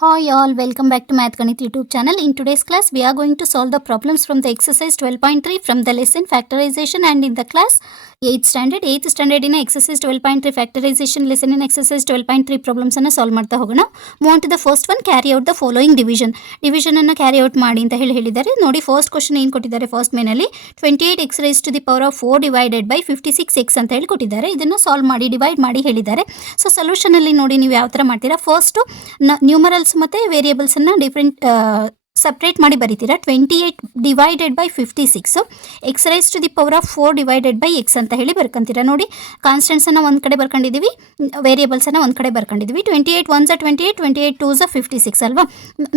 Hi all, welcome back to Math Ganit YouTube channel. In today's class, we are going to solve the problems from the exercise 12.3 from the lesson factorization, and in the class 8th standard in exercise 12.3 factorization lesson in exercise 12.3 problems ಅನ್ನು solve ಮಾಡ್ತಾ ಹೋಗೋಣ. Move on to the first one, carry out the following division ಅನ್ನು carry out ಮಾಡಿ ಅಂತ ಹೇಳಿದ್ದಾರೆ. ನೋಡಿ first question ಏನು ಕೊಟ್ಟಿದ್ದಾರೆ, ಫಸ್ಟ್ ಮೇನಲ್ಲಿ 28x raised to the power of 4 divided by 56x ಅಂತ ಹೇಳಿ ಕೊಟ್ಟಿದ್ದಾರೆ. ಇದನ್ನು ಸಾಲ್ವ್ ಮಾಡಿ ಡಿವೈಡ್ ಮಾಡಿ ಹೇಳಿದ್ದಾರೆ. ಸೊ ಸೊಲ್ಯೂಷನ್ ಅಲ್ಲಿ ನೋಡಿ ನೀವು ಯಾವ ತರ ಮಾಡ್ತೀರಾ, ಫಸ್ಟ್ ನ್ಯೂಮರಲ್ಸ್ ಮತ್ತೆ ವೇರಿಯೇಬಲ್ಸ್ ಅನ್ನ ಡಿಫರೆಂಟ್ ಸಪ್ರೇಟ್ ಮಾಡಿ ಬರೀತೀರಾ. 28 divided by 56 x raise to the power of 4 divided by x ಅಂತ ಹೇಳಿ ಬರ್ಕೊಂತೀರಾ. ನೋಡಿ ಕಾನ್ಸ್ಟೆಂಟ್ಸ್ ಅನ್ನ ಒಂದು ಕಡೆ ಬರ್ಕೊಂಡಿದ್ದೀವಿ, ವೇರಿಯೇಬಲ್ಸ್ ಅನ್ನ ಒಂದು ಕಡೆ ಬರ್ಕೊಂಡಿದ್ದೀವಿ. 28 1 28, 28 2 56 ಅಲ್ವಾ.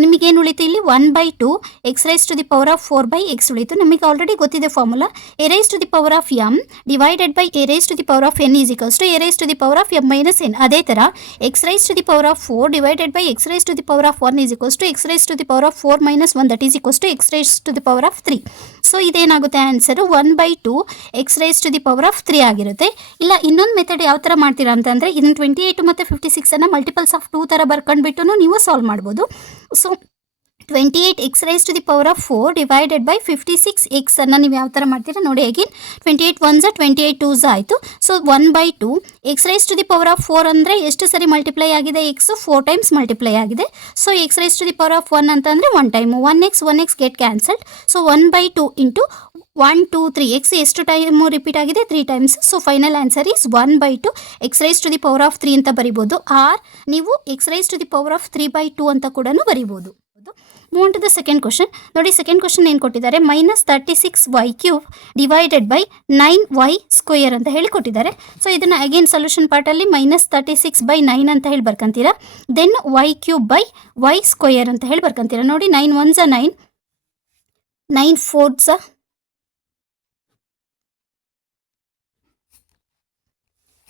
ನಿಮಗೇನು ಉಳಿತು ಇಲ್ಲಿ 1/2 x raise to the power of 4 by x ಉಳಿತು. ನಮಗೆ ಆಲ್ರೆಡಿ ಗೊತ್ತಿದೆ formula, a raise to the power of m divided by a raise to the power of n is equals to a raise to the power of m minus n. ಅದೇ ಥರ x raise to the power of 4 divided by x raise to the power of 1 is equals to x raise to the power of 4 minus 1 that is equals to x raised to the power of 3. So ಇದೇನಾಗುತ್ತೆ answer 1/2 x raise to the power of 3 ಆಗಿರುತ್ತೆ. ಇಲ್ಲ ಇನ್ನೊಂದು method ಯಾವ ಥರ ಮಾಡ್ತೀರಾ ಅಂತಂದರೆ, ಇದನ್ನು 28 ಮತ್ತು 56 ಅನ್ನು ಮಲ್ಟಿಪಲ್ಸ್ ಆಫ್ 2 ಥರ ಬರ್ಕೊಂಡ್ಬಿಟ್ಟು ನೀವು ಸಾಲ್ವ್ ಮಾಡ್ಬೋದು. So 28 x raise to the power of 4 divided by 56 x ಅನ್ನು ನೀವು ಯಾವ ಥರ ಮಾಡ್ತೀರಾ ನೋಡಿ. ಅಗೇನ್ 28 1 28 2 ಆಯಿತು. So 1/2 x raise to the power of 4 ಅಂದರೆ ಎಷ್ಟು ಸರಿ ಮಲ್ಟಿಪ್ಲೈ ಆಗಿದೆ, ಎಕ್ಸ್ 4 ಟೈಮ್ಸ್ ಮಲ್ಟಿಪ್ಲೈ ಆಗಿದೆ. So x raise to the power of 1 ಅಂತಂದರೆ 1 time, 1x get cancelled. So 1/2 into 1 2 3 x ಎಷ್ಟು ಟೈಮು ರಿಪೀಟ್ ಆಗಿದೆ, 3 times. So final answer is 1/2 x raise to the power of 3 ಅಂತ ಬರಿಬೋದು. Or ನೀವು x raise to the power of 3/2 ಅಂತ ಕೂಡ ಬರಿಬೋದು. Move on to the second question. ನೋಡಿ second question ಏನು ಕೊಟ್ಟಿದ್ದಾರೆ, -36y³ ಡಿವೈಡೆಡ್ ಬೈ 9y² ಅಂತ ಹೇಳಿ ಕೊಟ್ಟಿದ್ದಾರೆ. ಸೊ ಇದನ್ನು ಅಗೇನ್ ಸೊಲ್ಯೂಷನ್ ಪಾರ್ಟಲ್ಲಿ -36/9 ಅಂತ ಹೇಳಿ ಬರ್ಕೊಂತೀರಾ. ದೆನ್ y³ ಬೈ y² ಅಂತ ಹೇಳಿ ಬರ್ಕೊಂತೀರಾ. ನೋಡಿ 9 1 9, 9 4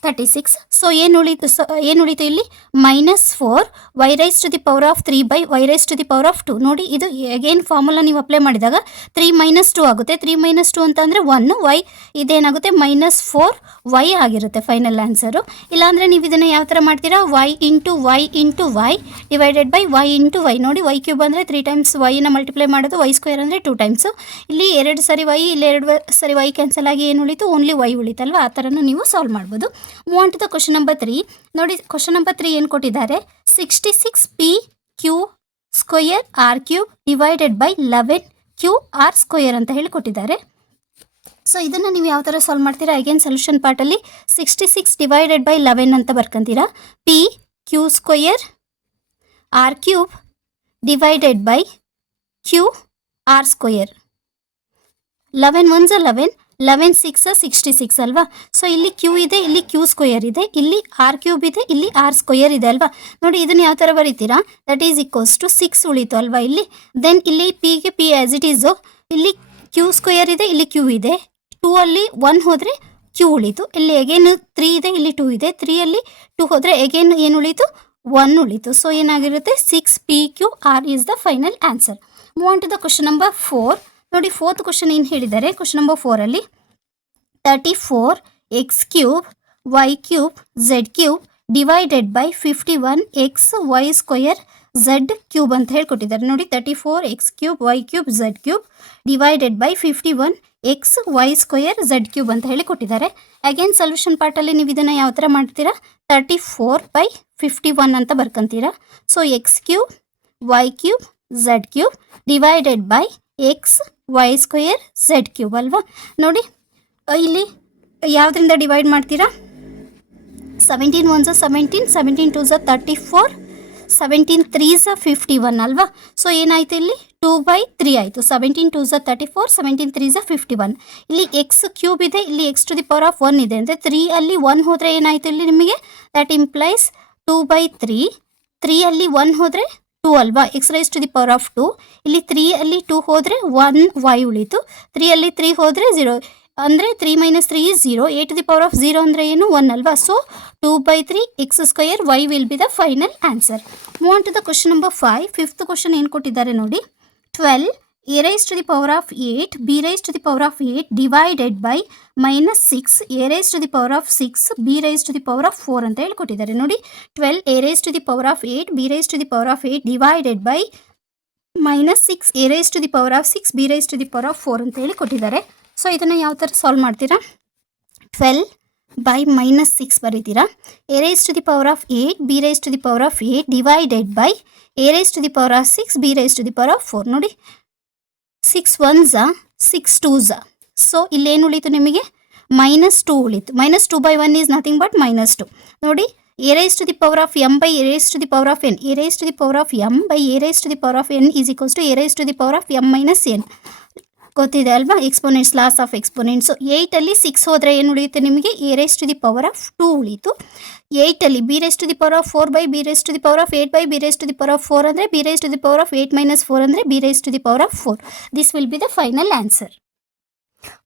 36. ಸೊ ಏನು ಉಳಿತು ಇಲ್ಲಿ -4 y raise to the power of 3 ಬೈ y raise to the power of 2. ನೋಡಿ ಇದು ಅಗೇನ್ ಫಾರ್ಮುಲಾ ನೀವು ಅಪ್ಲೈ ಮಾಡಿದಾಗ 3 - 2 ಆಗುತ್ತೆ. 3 - 2 ಅಂತಂದರೆ 1 y, ಇದೇನಾಗುತ್ತೆ -4y ಆಗಿರುತ್ತೆ ಫೈನಲ್ ಆನ್ಸರು. ಇಲ್ಲಾಂದರೆ ನೀವು ಇದನ್ನು ಯಾವ ಥರ ಮಾಡ್ತೀರಾ, y into y divided by y into y. ನೋಡಿ y³ ಅಂದರೆ 3 ಟೈಮ್ಸ್ y ಮಲ್ಟಿಪ್ಲೈ ಮಾಡೋದು, y² ಅಂದರೆ 2 ಟೈಮ್ಸು. ಇಲ್ಲಿ 2 ಸರಿ y, ಇಲ್ಲಿ 2 ಸರಿ y ಕ್ಯಾನ್ಸಲ್ ಆಗಿ ಏನು ಉಳಿತು, ಓನ್ಲಿ y ಉಳಿತಲ್ವ. ಆ ಥರನೂ ನೀವು ಸಾಲ್ವ್ ಮಾಡ್ಬೋದು. Move on to the question number 3. ನೋಡಿ ಕ್ವಶನ್ ನಂಬರ್ 3 ಏನು ಕೊಟ್ಟಿದ್ದಾರೆ, 66p³ r³ divided by 11q r² ಅಂತ ಹೇಳಿ ಕೊಟ್ಟಿದ್ದಾರೆ. ಸೊ ಇದನ್ನು ನೀವು ಯಾವ ಥರ ಸಾಲ್ವ್ ಮಾಡ್ತೀರಾ, ಅಗೇನ್ ಸೊಲ್ಯೂಷನ್ ಪಾರ್ಟಲ್ಲಿ 66 ಡಿವೈಡೆಡ್ ಬೈ 11 ಅಂತ ಬರ್ಕೊಂತೀರಾ. p² r³ divided by q r². 11 1 11, 11 6 66 ಅಲ್ವಾ. ಸೊ ಇಲ್ಲಿ q ಇದೆ, ಇಲ್ಲಿ q² ಇದೆ, ಇಲ್ಲಿ r³ ಇದೆ, ಇಲ್ಲಿ r² ಇದೆ ಅಲ್ವಾ. ನೋಡಿ ಇದನ್ನು ಯಾವ ಥರ ಬರೀತೀರಾ, ದಟ್ ಈಸ್ ಈಕ್ವಲ್ಸ್ ಟು 6 ಉಳಿತು ಅಲ್ವಾ ಇಲ್ಲಿ. ದೆನ್ ಇಲ್ಲಿ ಪಿಗೆ p ಆ್ಯಸ್ ಇಟ್ ಈಸು, ಇಲ್ಲಿ q² ಇದೆ, ಇಲ್ಲಿ q ಇದೆ. 2 ಅಲ್ಲಿ 1 ಹೋದರೆ q ಉಳಿತು. ಇಲ್ಲಿ ಅಗೇನ್ 3 ಇದೆ, ಇಲ್ಲಿ 2 ಇದೆ. 3 ಅಲ್ಲಿ 2 ಹೋದರೆ ಅಗೇನ್ ಏನು ಉಳಿತು, 1 ಉಳಿತು. ಸೊ ಏನಾಗಿರುತ್ತೆ, 6p/q/r is the final answer. Move on to the question number 4. ನೋಡಿ ಫೋರ್ತ್ ಕ್ವಶನ್ ಏನು ಹೇಳಿದ್ದಾರೆ, ಕ್ವಶನ್ ನಂಬರ್ 4 ಅಲ್ಲಿ 34x³ y³ z³ divided by 51x y² z³ ಅಂತ ಹೇಳ್ಕೊಟ್ಟಿದ್ದಾರೆ. ನೋಡಿ 34x³ y³ z³ divided by 51x y² ಅಂತ ಹೇಳಿ ಕೊಟ್ಟಿದ್ದಾರೆ. ಅಗೇನ್ ಸೊಲ್ಯೂಷನ್ ಪಾರ್ಟಲ್ಲಿ ನೀವು ಇದನ್ನು ಯಾವ ಥರ ಮಾಡ್ತೀರಾ, 34/51 ಅಂತ ಬರ್ಕೊಂತೀರಾ. So x³ y³ z³ divided by x y² z³ ಅಲ್ವಾ. ನೋಡಿ ಇಲ್ಲಿ ಯಾವುದರಿಂದ ಡಿವೈಡ್ ಮಾಡ್ತೀರಾ, 17 1 17, 17 2 34, 17 3 51 ಅಲ್ವಾ. ಸೊ ಏನಾಯಿತು ಇಲ್ಲಿ 2/3 ಆಯಿತು. 17 2 34, 17 3 51. ಇಲ್ಲಿ x³ ಇದೆ, ಇಲ್ಲಿ x to the power of 1 ಇದೆ ಅಂದರೆ 3 ಅಲ್ಲಿ 1 ಹೋದರೆ ಏನಾಯಿತು ಇಲ್ಲಿ ನಿಮಗೆ, ದಟ್ ಇಂಪ್ಲೈಸ್ 2/3. 3 ಅಲ್ಲಿ 1 ಹೋದರೆ 2 ಅಲ್ವಾ, x raise to the power of 2. ಇಲ್ಲಿ 3 ಅಲ್ಲಿ 2 ಹೋದರೆ 1 y ಉಳಿತು. 3 ಅಲ್ಲಿ 3 ಹೋದರೆ 0 ಅಂದರೆ 3 - 3 is 0. a to the power of 0 ಅಂದರೆ ಏನು, 1 ಅಲ್ವಾ. So 2/3 x² y will be the final answer. Move on to the question number 5. Fifth question ಏನು ಕೊಟ್ಟಿದ್ದಾರೆ ನೋಡಿ, 12 a raised to the power of 8 b raised to the power of 8 divided by minus 6 a raised to the power of 6 b raised to the power of 4 ಅಂತ ಹೇಳಿ ಕೊಟ್ಟಿದ್ದಾರೆ ನೋಡಿ. 12 a raised to the power of 8 b raised to the power of 8 divided by minus 6 a raised to the power of 6 b raised to the power of 4 ಅಂತ ಹೇಳಿ ಕೊಟ್ಟಿದ್ದಾರೆ. So ಇದನ್ನು ಯಾವ ಥರ ಸಾಲ್ವ್ ಮಾಡ್ತೀರಾ? 12 by minus 6 ಬರೀತೀರಾ. a raised to the power of 8 b raised to the power of 8 divided by a raised to the power of 6 b raised to the power of 4 ನೋಡಿ. 6 1s 6 2s. So ಇಲ್ಲೇನು ಉಳಿತು ನಿಮಗೆ? -2 ಉಳಿತು. -2/1 is nothing but -2 ನೋಡಿ. a raised to the power of m by a raised to the power of n, a raised to the power of m by a raised to the power of n is equals to a raised to the power of m minus n. ಗೊತ್ತಿದೆ ಅಲ್ವಾ? Exponents, laws of exponents. So 8ಅಲ್ಲಿ 6 ಹೋದರೆ ಏನು ಉಳಿಯುತ್ತೆ ನಿಮಗೆ? a raised to the power of 2 ಉಳಿತು. 8ಅಲ್ಲಿ b raised to the power of 4 by b raised to the power of 8 by b raised to the power of 4 ಅಂದರೆ b raised to the power of 8 minus 4 ಅಂದರೆ b raised to the power of 4. This will be the final answer.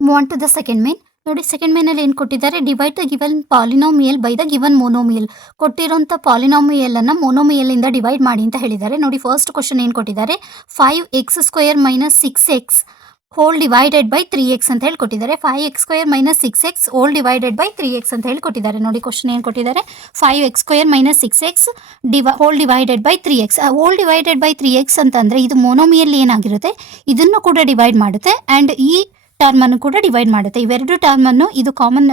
Move on to the second main. ನೋಡಿ, second ಮೇನಲ್ಲಿ ಏನು ಕೊಟ್ಟಿದ್ದಾರೆ? Divide the given polynomial by the given monomial. ಕೊಟ್ಟಿರೋಂಥ polynomial ಅನ್ನು monomial ಇಂದ divide ಮಾಡಿ ಅಂತ ಹೇಳಿದ್ದಾರೆ. ನೋಡಿ, ಫಸ್ಟ್ ಕ್ವಶನ್ ಏನು ಕೊಟ್ಟಿದ್ದಾರೆ? 5x² minus 6x hole divided by 3x ಅಂತ ಹೇಳಿ ಕೊಟ್ಟಿದ್ದಾರೆ. 5x² minus 6x hole divided by 3x ಅಂತ ಹೇಳಿ ಕೊಟ್ಟಿದ್ದಾರೆ. ನೋಡಿ, ಕ್ವಶನ್ ಏನು ಕೊಟ್ಟಿದ್ದಾರೆ? 5x² minus 6x hole divided by 3x. Whole divided by 3x ಅಂತಂದರೆ ಇದು ಮೊನೋಮಿಯಲ್ ಏನಾಗಿರುತ್ತೆ? ಇದನ್ನು ಕೂಡ ಡಿವೈಡ್ ಮಾಡುತ್ತೆ ಆ್ಯಂಡ್ ಈ ಟರ್ಮ್ ಅನ್ನು ಕೂಡ ಡಿವೈಡ್ ಮಾಡುತ್ತೆ. ಇವೆರಡು ಟರ್ಮ್ ಅನ್ನು ಇದು ಕಾಮನ್,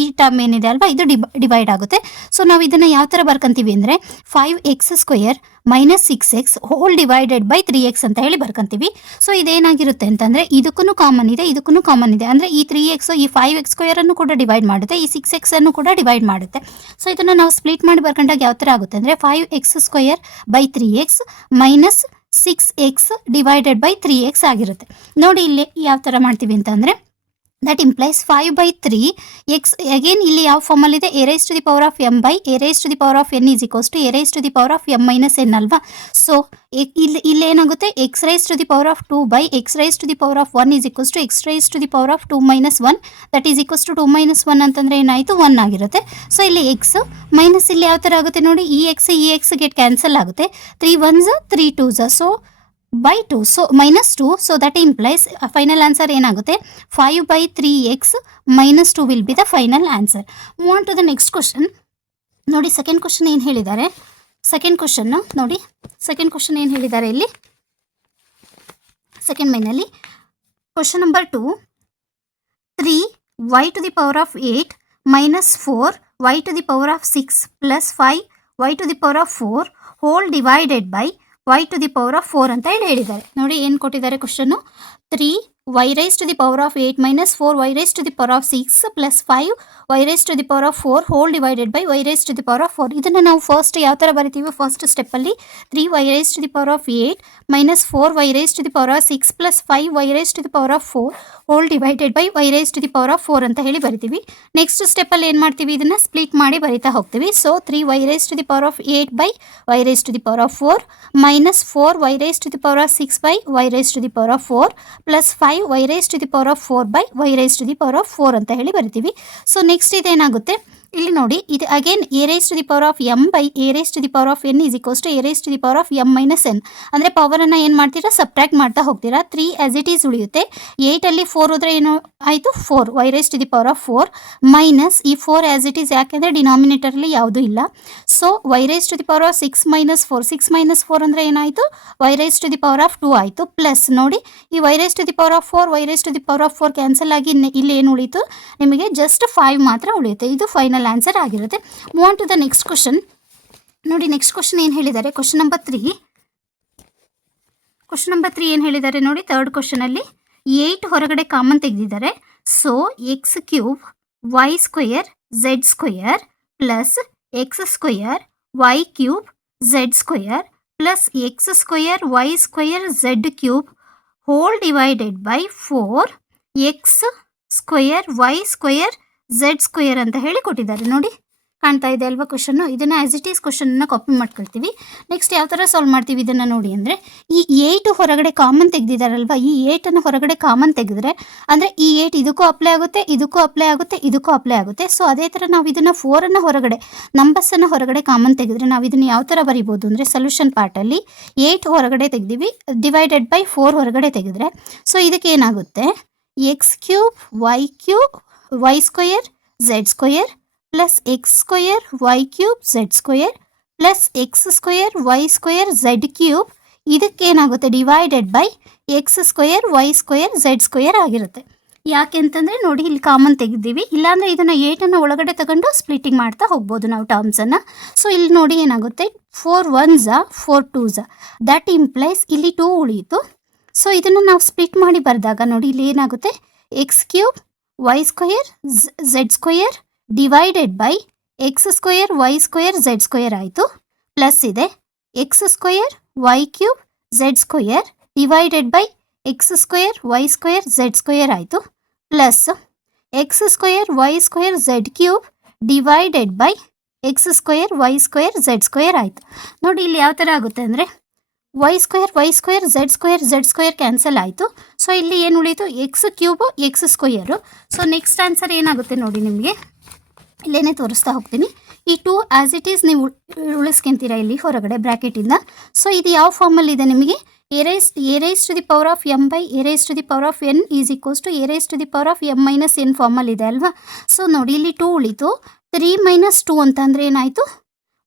ಈ ಟರ್ಮ್ ಏನಿದೆ ಅಲ್ವಾ, ಇದು ಡಿವೈಡ್ ಆಗುತ್ತೆ. ಸೊ ನಾವು ಇದನ್ನು ಯಾವ ಥರ ಬರ್ಕೊಂತೀವಿ ಅಂದರೆ 5x² minus 6x hole divided by 3x ಅಂತ ಹೇಳಿ ಬರ್ಕೊಂತೀವಿ. ಸೊ ಇದೇನಾಗಿರುತ್ತೆ ಅಂತಂದರೆ ಇದಕ್ಕೂ ಕಾಮನ್ ಇದೆ, ಇದಕ್ಕೂ ಕಾಮನ್ ಇದೆ. ಅಂದರೆ ಈ 3x ಈ 5x² ಅನ್ನು ಕೂಡ ಡಿವೈಡ್ ಮಾಡುತ್ತೆ, ಈ 6x ಅನ್ನು ಕೂಡ ಡಿವೈಡ್ ಮಾಡುತ್ತೆ. ಸೊ ಇದನ್ನು ನಾವು ಸ್ಪ್ಲಿಟ್ ಮಾಡಿ ಬರ್ಕೊಂಡಾಗ ಯಾವ ಥರ ಆಗುತ್ತೆ ಅಂದರೆ 5x² by 3x minus 6x divided by 3x ಆಗಿರುತ್ತೆ. ನೋಡಿ ಇಲ್ಲಿ ಯಾವ ಥರ ಮಾಡ್ತೀವಿ ಅಂತಂದರೆ ದಟ್ ಇಂಪ್ಲೈಸ್ 5/3 x. ಅಗೇನ್ ಇಲ್ಲಿ ಯಾವ ಫಾರ್ಮಲ್ಲಿದೆ? a raised to the power of m by a raised to the power of n is equals to a raised to the power of m minus n ಅಲ್ವಾ? So ಇಲ್ಲಿ ಏನಾಗುತ್ತೆ? x raised to the power of 2 by x raised to the power of 1 is equals to x raised to the power of 2 minus 1 that is equals to 2 minus 1 ಅಂತಂದರೆ ಏನಾಯಿತು? 1 ಆಗಿರುತ್ತೆ. So ಇಲ್ಲಿ x minus ಇಲ್ಲಿ ಯಾವ ಥರ ಆಗುತ್ತೆ ನೋಡಿ? ಈ x ಗೆಟ್ ಕ್ಯಾನ್ಸಲ್ ಆಗುತ್ತೆ. 3 1s 3 2s. So by 2, so minus 2, so that implies final answer ಏನಾಗುತ್ತೆ? 5/3x minus 2 will be the final answer. Move on to the next question. ನೋಡಿ, ಸೆಕೆಂಡ್ ಕ್ವಶನ್ ಏನು ಹೇಳಿದ್ದಾರೆ? ಸೆಕೆಂಡ್ ಕ್ವಶನ್ ನೋಡಿ, second question ಏನು ಹೇಳಿದ್ದಾರೆ ಇಲ್ಲಿ second ಮೈನಲ್ಲಿ? Question number 2, 3y to the power of 8 minus 4y to the power of 6 plus 5y to the power of 4 whole divided by y to the power of 4 ಅಂತ ಹೇಳಿದ್ದಾರೆ. ನೋಡಿ, ಏನು ಕೊಟ್ಟಿದ್ದಾರೆ question? 3y raised to the power of 8 minus 4y raised to the power of 6 plus 5y raised to the power of 4 whole divided by y raised to the power of 4. ಇದನ್ನು ನಾವು first ಯಾವ ಥರ ಬರಿತೀವಿ? First ಸ್ಟೆಪ್ಪಲ್ಲಿ 3y raised to the power of 8 minus 4y raised to the power of 6 plus 5y raised to the power of 4 whole divided by y raised to the power of 4 ಅಂತ ಹೇಳಿ ಬರಿತೀವಿ. Next ಸ್ಟೆಪ್ಪಲ್ಲಿ ಏನು ಮಾಡ್ತೀವಿ? ಇದನ್ನು split ಮಾಡಿ ಬರಿತಾ ಹೋಗ್ತೀವಿ. So 3y raised to the power of 8 by y raised to the power of 4 minus 4y raised to the power of 6 by y raised to the power of 4 plus 5y raised to the power of 4 by y raised to the power of 4 ಅಂತ ಹೇಳಿ ಬರಿತೀವಿ. So next ಇದೇನಾಗುತ್ತೆ? ಇಲ್ಲಿ ನೋಡಿ, ಇದು again a raised to the power of m by a raised to the power of n is equals to a raised to the power of m minus n. ಅಂದರೆ ಪವರನ್ನು ಏನು ಮಾಡ್ತೀರಾ? ಸಬ್ಟ್ರಾಕ್ಟ್ ಮಾಡ್ತಾ ಹೋಗ್ತೀರಾ. 3 as it is ಉಳಿಯುತ್ತೆ. 8ಅಲ್ಲಿ 4 ಹೋದರೆ ಏನು ಆಯಿತು? 4 y raised to the power of 4 minus ಈ 4 ಆಸ್ ಇಟ್ ಈಸ್, ಯಾಕೆಂದರೆ ಡಿನಾಮಿನೇಟರಲ್ಲಿ ಯಾವುದೂ ಇಲ್ಲ. So y raised to the power of 6 minus 4, 6 minus 4 ಅಂದರೆ ಏನಾಯಿತು? y raised to the power of 2 ಆಯಿತು. ಪ್ಲಸ್ ನೋಡಿ, ಈ y raised to the power of 4 y raised to the power of 4 cancel ಆಗಿ ಇಲ್ಲಿ ಏನು ಉಳಿತು? ನಿಮಗೆ ಜಸ್ಟ್ 5 ಮಾತ್ರ ಉಳಿಯುತ್ತೆ. ಇದು ಫೈನಲ್ ಆನ್ಸರ್ ಆಗಿರುತ್ತೆ. Move on to the next question. ನೋಡಿ, ನೆಕ್ಸ್ಟ್ ಕ್ವಶನ್ ಏನು ಹೇಳಿದ್ದಾರೆ? ಕ್ವಶನ್ ನಂಬರ್ 3 ಏನು ಹೇಳಿದ್ದಾರೆ ನೋಡಿ? ಥರ್ಡ್ ಕ್ವಶನಲ್ಲಿ 8 ಹೊರಗಡೆ ಕಾಮನ್ ತೆಗೆದಿದ್ದಾರೆ. So x³ y² z² plus x² y³ z² plus x² y² z³ hole divided by 4x² y² z² ಅಂತ ಹೇಳಿ ಕೊಟ್ಟಿದ್ದಾರೆ. ನೋಡಿ, ಕಾಣ್ತಾ ಇದೆ ಅಲ್ವಾ ಕ್ವಶನ್ನು. ಇದನ್ನು ಆ್ಯಸ್ ಇಟ್ ಈಸ್ ಕ್ವಶನನ್ನು ಕಾಪಿ ಮಾಡ್ಕೊಳ್ತೀವಿ. ನೆಕ್ಸ್ಟ್ ಯಾವ ಥರ ಸಾಲ್ವ್ ಮಾಡ್ತೀವಿ ಇದನ್ನು ನೋಡಿ ಅಂದರೆ, ಈ 8 ಹೊರಗಡೆ ಕಾಮನ್ ತೆಗೆದಿದ್ದಾರಲ್ವ, ಈ 8 ಹೊರಗಡೆ ಕಾಮನ್ ತೆಗೆದ್ರೆ ಅಂದರೆ ಈ 8 ಇದಕ್ಕೂ ಅಪ್ಲೈ ಆಗುತ್ತೆ, ಇದಕ್ಕೂ ಅಪ್ಲೈ ಆಗುತ್ತೆ, ಇದಕ್ಕೂ ಅಪ್ಲೈ ಆಗುತ್ತೆ. ಸೊ ಅದೇ ಥರ ನಾವು ಇದನ್ನು 4 ಹೊರಗಡೆ ನಂಬರ್ಸನ್ನು ಹೊರಗಡೆ ಕಾಮನ್ ತೆಗೆದ್ರೆ ನಾವು ಇದನ್ನು ಯಾವ ಥರ ಬರಿಬೋದು ಅಂದರೆ, ಸೊಲ್ಯೂಷನ್ ಪಾರ್ಟಲ್ಲಿ 8 ಹೊರಗಡೆ ತೆಗೆದಿವಿ, ಡಿವೈಡೆಡ್ ಬೈ 4 ಹೊರಗಡೆ ತೆಗೆದ್ರೆ ಸೊ ಇದಕ್ಕೆ ಏನಾಗುತ್ತೆ, x cube y square z square plus x square y cube z square plus x square y square z cube, ಇದಕ್ಕೇನಾಗುತ್ತೆ divided by x square y square z square ಆಗಿರುತ್ತೆ. ಯಾಕೆ ಅಂತಂದರೆ ನೋಡಿ, ಇಲ್ಲಿ ಕಾಮನ್ ತೆಗೆದಿದ್ದೀವಿ, ಇಲ್ಲಾಂದರೆ ಇದನ್ನು 8 ಒಳಗಡೆ ತಗೊಂಡು ಸ್ಪ್ಲಿಟ್ಟಿಂಗ್ ಮಾಡ್ತಾ ಹೋಗ್ಬೋದು ನಾವು ಟರ್ಮ್ಸನ್ನು. ಸೊ ಇಲ್ಲಿ ನೋಡಿ ಏನಾಗುತ್ತೆ, 4 1s 4 2s, ದಟ್ ಇಂಪ್ಲೈಸ್ ಇಲ್ಲಿ 2 ಉಳಿಯಿತು. ಸೊ ಇದನ್ನು ನಾವು ಸ್ಪ್ಲಿಟ್ ಮಾಡಿ ಬರೆದಾಗ ನೋಡಿ ಇಲ್ಲಿ ಏನಾಗುತ್ತೆ, x cube y square z square divided by x square y square z square ಆಯಿತು. ಪ್ಲಸ್ ಇದೆ x square y cube z square divided by x square y square z square ಆಯಿತು. Plus x square y square z cube divided by x square y square z square ಆಯಿತು. ನೋಡಿ ಇಲ್ಲಿ ಯಾವ ಥರ ಆಗುತ್ತೆ ಅಂದರೆ, y square z square cancel ಆಯಿತು. So ಇಲ್ಲಿ ಏನು ಉಳೀತು, x cube X square. So next answer ಏನಾಗುತ್ತೆ ನೋಡಿ, ನಿಮಗೆ ಇಲ್ಲೇನೇ ತೋರಿಸ್ತಾ ಹೋಗ್ತೀನಿ. ಈ 2 ಆ್ಯಸ್ ಇಟ್ ಈಸ್ ನೀವು ಉಳಿಸ್ಕೊಂತೀರ ಇಲ್ಲಿ ಹೊರಗಡೆ ಬ್ರ್ಯಾಕೆಟಿಂದ. ಸೊ ಇದು ಯಾವ ಫಾರ್ಮಲ್ಲಿದೆ ನಿಮಗೆ, a raised to the power of m by a raised to the power of n is equals to a raised to the power of m minus n ಫಾರ್ಮಲ್ಲಿದೆ ಅಲ್ವಾ. So ನೋಡಿ ಇಲ್ಲಿ 2 ಉಳಿತು, 3 - 2 ಅಂತಂದರೆ ಏನಾಯಿತು,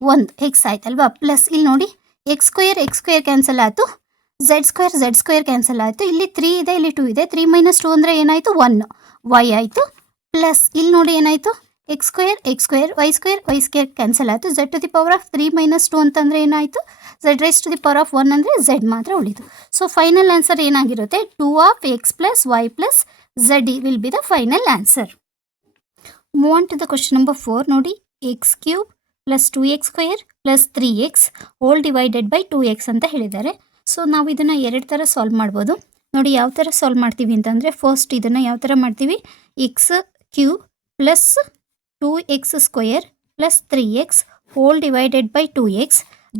1 ಎಕ್ಸ್ ಆಯ್ತಲ್ವಾ. ಪ್ಲಸ್ ಇಲ್ಲಿ ನೋಡಿ ಎಕ್ಸ್ ಸ್ಕ್ವಯರ್ ಕ್ಯಾನ್ಸಲ್ ಆಯಿತು, ಝೆಡ್ ಸ್ಕ್ವಯರ್ ಕ್ಯಾನ್ಸಲ್ ಆಯಿತು. ಇಲ್ಲಿ 3 ಇದೆ, ಇಲ್ಲಿ 2 ಇದೆ, 3 - 2 ಅಂದರೆ ಏನಾಯಿತು, 1 ವೈ ಆಯಿತು. ಪ್ಲಸ್ ಇಲ್ಲಿ ನೋಡಿ ಏನಾಯಿತು, x square y square cancel ಆಯಿತು. Z to the power of 3 - 2 ಅಂತಂದರೆ ಏನಾಯಿತು, z raise to the power of 1 ಅಂದರೆ ಝೆಡ್ ಮಾತ್ರ ಉಳಿತು. ಸೊ ಫೈನಲ್ ಆನ್ಸರ್ ಏನಾಗಿರುತ್ತೆ, 2 of x plus y plus z will be the final answer. Move on to the question number 4 ನೋಡಿ, x cube plus 2x square plus 3x whole divided by 2x ಅಂತ ಹೇಳಿದ್ದಾರೆ. So ನಾವು ಇದನ್ನು 2 ಥರ solve ಮಾಡ್ಬೋದು ನೋಡಿ. ಯಾವ ಥರ ಸಾಲ್ವ್ ಮಾಡ್ತೀವಿ ಅಂತಂದರೆ, ಫಸ್ಟ್ ಇದನ್ನು ಯಾವ ಥರ ಮಾಡ್ತೀವಿ, x cube plus 2x square plus 3x whole divided by 2x,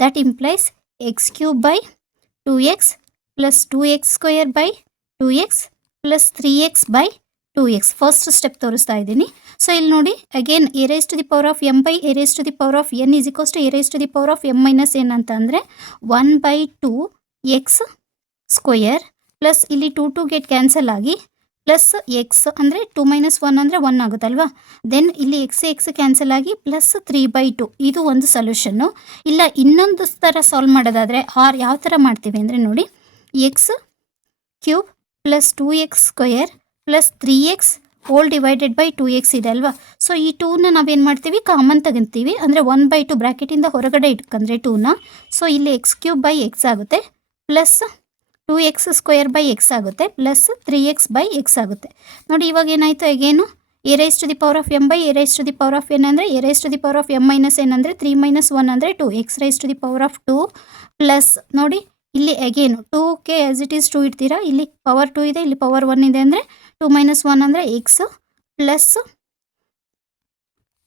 that implies x cube by 2x plus 2x square by 2x plus 3x by 2x. First step ತೋರಿಸ್ತಾ ಇದ್ದೀನಿ. ಸೊ ಇಲ್ಲಿ ನೋಡಿ again a raise to the power of m by a raise to the power of n is equals to a raise to the power of m minus n ಅಂತ ಅಂದರೆ 1/2x square plus ಇಲ್ಲಿ 2 get cancel ಆಗಿ plus X ಅಂದರೆ 2 - 1 ಅಂದರೆ 1 ಆಗುತ್ತಲ್ವಾ. Then ಇಲ್ಲಿ X cancel ಆಗಿ plus 3/2, ಇದು ಒಂದು ಸೊಲ್ಯೂಷನ್ನು. ಇಲ್ಲ ಇನ್ನೊಂದು ಥರ ಸಾಲ್ವ್ ಮಾಡೋದಾದರೆ ಯಾವ ಥರ ಮಾಡ್ತೀವಿ ಅಂದರೆ ನೋಡಿ, x cube plus 2x square plus 3x whole divided by 2x ಇದೆ ಅಲ್ವಾ. ಸೊ ಈ 2ನ ನಾವೇನು ಮಾಡ್ತೀವಿ, ಕಾಮನ್ ತಗೊಂತೀವಿ, ಅಂದರೆ 1/2 ಬ್ರ್ಯಾಕೆಟಿಂದ ಹೊರಗಡೆ ಇಟ್ಕೊಂಡ್ರೆ 2ನ. ಸೊ ಇಲ್ಲಿ ಎಕ್ಸ್ ಕ್ಯೂಬ್ ಬೈ ಎಕ್ಸ್ ಆಗುತ್ತೆ plus 2x square by x ಆಗುತ್ತೆ ಪ್ಲಸ್ 3x ಬೈ ಎಕ್ಸ್ ಆಗುತ್ತೆ. ನೋಡಿ ಇವಾಗ ಏನಾಯಿತು, again a raise to the power of m by a raise to the power of n ಅಂದರೆ a raise to the power of m minus n ಅಂದರೆ 3 - 1 ಅಂದರೆ 2 x raise to the power of 2 plus ನೋಡಿ ಇಲ್ಲಿ again 2ಕ್ಕೆ as it is 2 ಇಡ್ತೀರಾ, ಇಲ್ಲಿ power 2 ಇದೆ, ಇಲ್ಲಿ power 1 ಇದೆ ಅಂದರೆ 2 - 1 ಅಂದರೆ ಎಕ್ಸ್ ಪ್ಲಸ್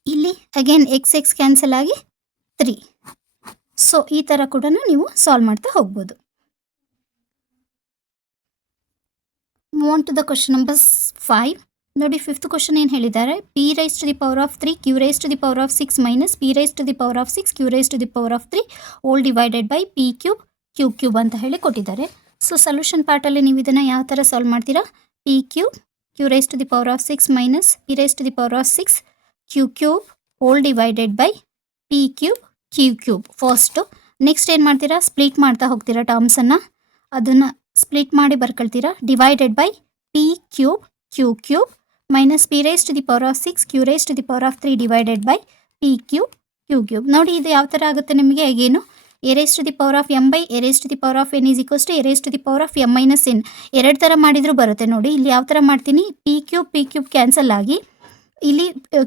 ಇಲ್ಲಿ ಅಗೇನ್ ಎಕ್ಸ್ ಕ್ಯಾನ್ಸಲ್ ಆಗಿ 3. ಸೊ ಈ ಥರ ಕೂಡ ನೀವು ಸಾಲ್ವ್ ಮಾಡ್ತಾ ಹೋಗ್ಬೋದು. Move on to the question number 5 ನೋಡಿ. 5th ಕ್ವಶನ್ ಏನು ಹೇಳಿದ್ದಾರೆ, p raise to the power of 3 q raise to the power of 6 minus p raise to the power of 6 q raise to the power of 3 whole divided by p cube cube ಅಂತ ಹೇಳಿ ಕೊಟ್ಟಿದ್ದಾರೆ. So solution ಪಾರ್ಟಲ್ಲಿ ನೀವು ಇದನ್ನು ಯಾವ ಥರ solve ಮಾಡ್ತೀರಾ, p q raise to the power of 6 minus p raise to the power of 6 cube whole divided by p cube first. Next ಏನು ಮಾಡ್ತೀರಾ, ಸ್ಪ್ಲಿಟ್ ಮಾಡ್ತಾ ಹೋಗ್ತೀರಾ ಟರ್ಮ್ಸನ್ನು, ಅದನ್ನು ಸ್ಪ್ಲಿಟ್ ಮಾಡಿ ಬರ್ಕೊಳ್ತೀರಾ, divided by p cube minus p raise to the power of 6 q raise to the power of 3 divided by p cube. ನೋಡಿ ಇದು ಯಾವ ಥರ ಆಗುತ್ತೆ ನಿಮಗೆ, again a raise to the power of m by a raise to the power of n is equals to a raise to the power of m minus n. 2 ಥರ ಮಾಡಿದರೂ ಬರುತ್ತೆ ನೋಡಿ. ಇಲ್ಲಿ ಯಾವ ಥರ ಮಾಡ್ತೀನಿ, ಪಿ ಕ್ಯೂಬ್ ಕ್ಯಾನ್ಸಲ್ ಆಗಿ ಇಲ್ಲಿ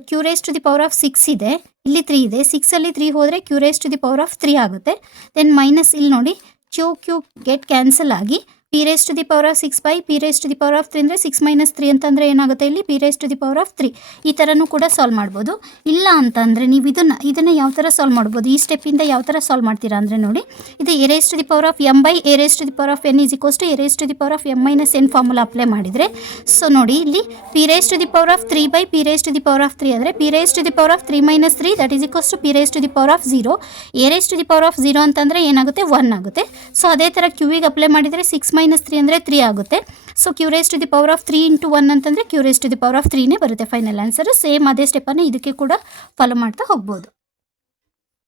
q raise to the power of 6 ಇದೆ, ಇಲ್ಲಿ 3 ಇದೆ, 6ಅಲ್ಲಿ 3 ಹೋದರೆ q raise to the power of 3 ಆಗುತ್ತೆ. ದೆನ್ ಮೈನಸ್ ಇಲ್ಲಿ ನೋಡಿ ಕ್ಯೂ ಗೆಟ್ ಕ್ಯಾನ್ಸಲ್ ಆಗಿ p raise to the power of 6 by p raise to the power of 3 ಅಂದರೆ 6 - 3 ಅಂತಂದರೆ ಏನಾಗುತ್ತೆ ಇಲ್ಲಿ p raise to the power of 3. ಈ ಥರನೂ ಕೂಡ ಸಾಲ್ವ್ ಮಾಡ್ಬೋದು. ಇಲ್ಲ ಅಂತಂದರೆ ನೀವು ಇದನ್ನು ಯಾವ ಥರ ಸಾಲ್ವ್ ಮಾಡ್ಬೋದು, ಈ ಸ್ಟೆಪ್ಪಿಂದ ಯಾವ ಥರ ಸಾಲ್ವ್ ಮಾಡ್ತೀರಾ ಅಂದರೆ ನೋಡಿ, ಇದು a raise to the power of m by a raise to the power of n is equals to a raise to the power of m - n formula apply ಮಾಡಿದರೆ, ಸೊ ನೋಡಿ ಇಲ್ಲಿ p raise to the power of 3 by p raise to the power of 3 ಅಂದರೆ p raise to the power of 3 - 3 that is equals to p raise to the power of 0. A raise to the power of 0 ಅಂತಂದರೆ ಏನಾಗುತ್ತೆ 1 ಆಗುತ್ತೆ. So ಅದೇ ಥರ ಕ್ಯೂವಿಗೆ apply ಮಾಡಿದರೆ 6 - 3 ಅಂದರೆ 3 ಆಗುತ್ತೆ. So q raise to the power of 3 × 1 ಅಂತಂದರೆ q raise to the power of 3ನೇ ಬರುತ್ತೆ ಫೈನಲ್ ಆನ್ಸರ್. ಸೇಮ್ ಅದೇ ಸ್ಟೆಪ್ಪನ್ನು ಇದಕ್ಕೆ ಕೂಡ ಫಾಲೋ ಮಾಡ್ತಾ ಹೋಗ್ಬೋದು.